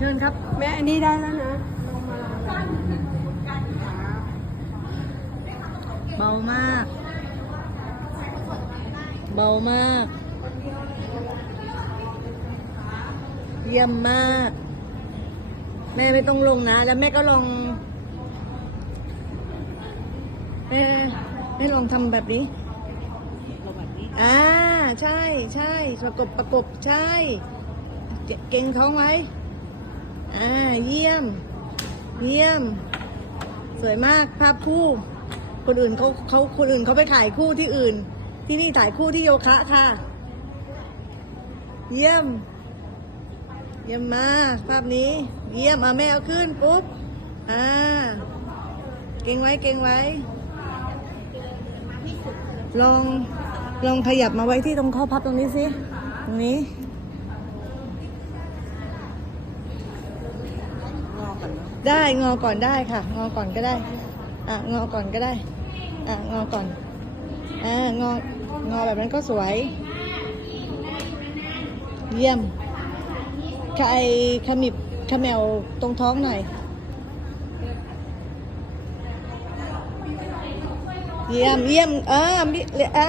เชิญครับ แม่อันนี้ได้แล้วนะเบามาก เบามาก เยี่ยมมาก แม่ไม่ต้องลงนะ แล้วแม่ก็ลอง แม่แม่ลองทำแบบนี้ อ่า ใช่ใช่ประกบประกบใช่ เกเก่งท้องไว้ อ่า เยี่ยม เยี่ยม สวยมาก ภาพคู่ คนอื่นเขาเขาคนอื่นเขาไปถ่ายคู่ที่อื่น ที่นี่ถ่ายคู่ที่โยคะค่ะ เยี่ยม เยี่ยมมาก ภาพนี้ เยี่ยมเอาแม่เอาขึ้นปุ๊บ อ่า เก่งไว้ เก่งไว้ ลอง ลองขยับมาไว้ที่ตรงข้อพับตรงนี้สิ ตรงนี้ ได้งอก่อนได้ค่ะ งอก่อนก็ได้ อะงอก่อนก็ได้ อะงอก่อนอ่างองอแบบนั้นก็สวย เยี่ยมใครขมิบขมแมวตรงท้องหน่อย เยี่ยมเยี่ยมเออมิอ่า